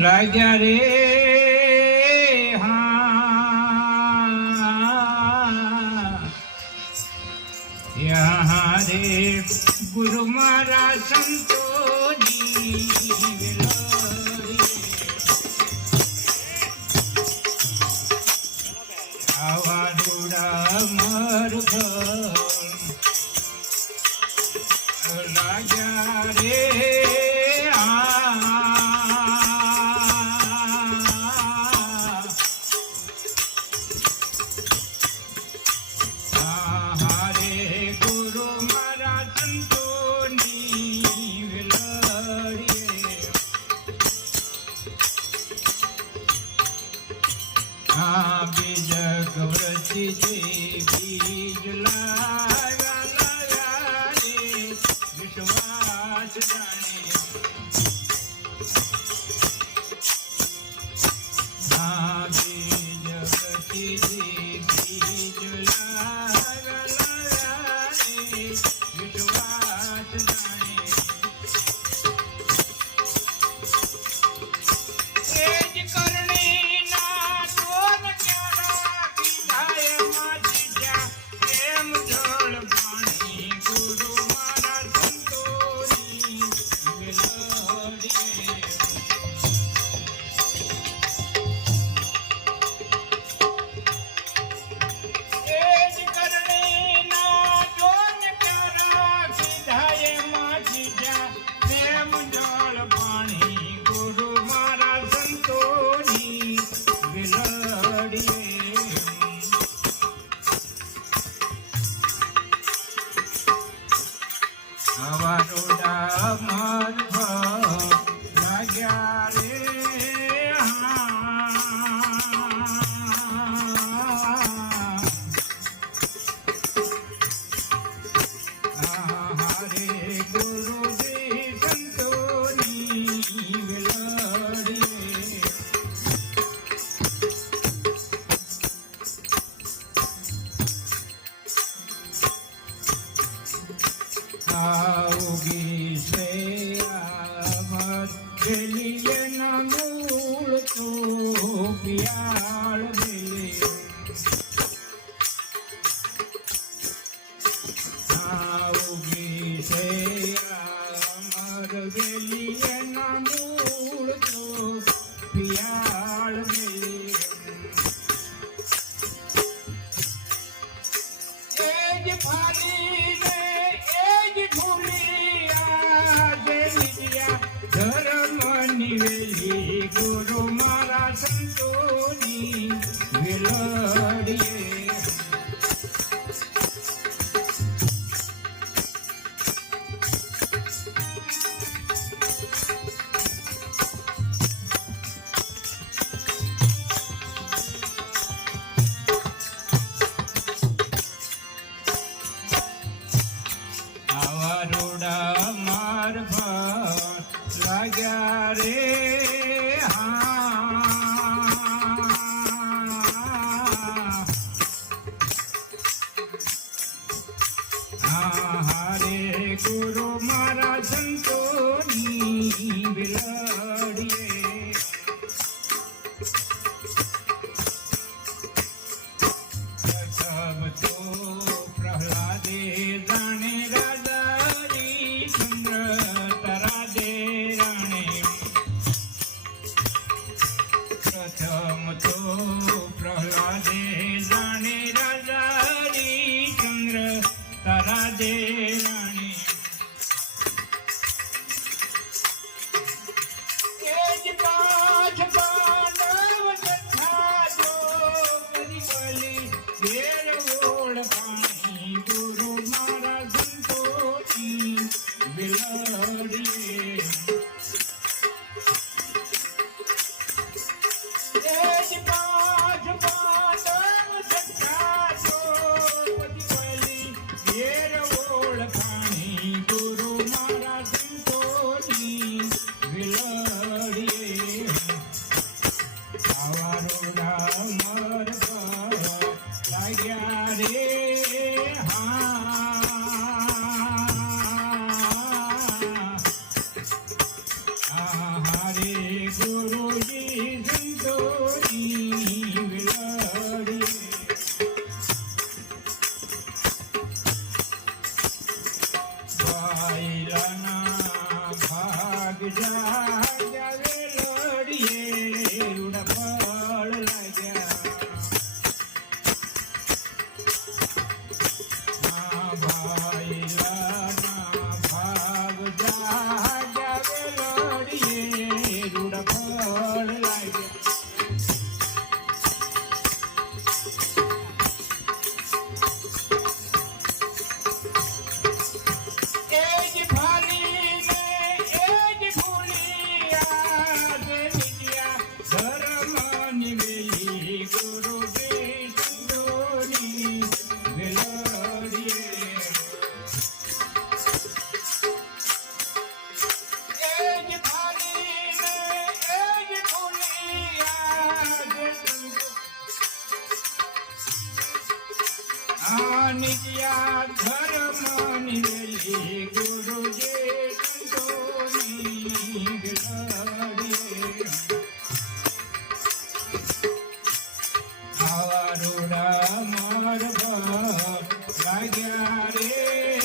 લાગ્યા રે હા. રે ગુરુ મારા સંતો जाने આવા ડોડા મારવા લાગ્યા રે હા હરે ગો આવગી શ્રેયા જન મૂળ તો પ્યા મારા માર લાગ્યા રે હા હારે ગુરુ મારા સંતો महादेव આનિયા ધર્મની રેલી ગુરુજી સંતોની ગળાડી આવારો રામાર ભાગ્યા રે.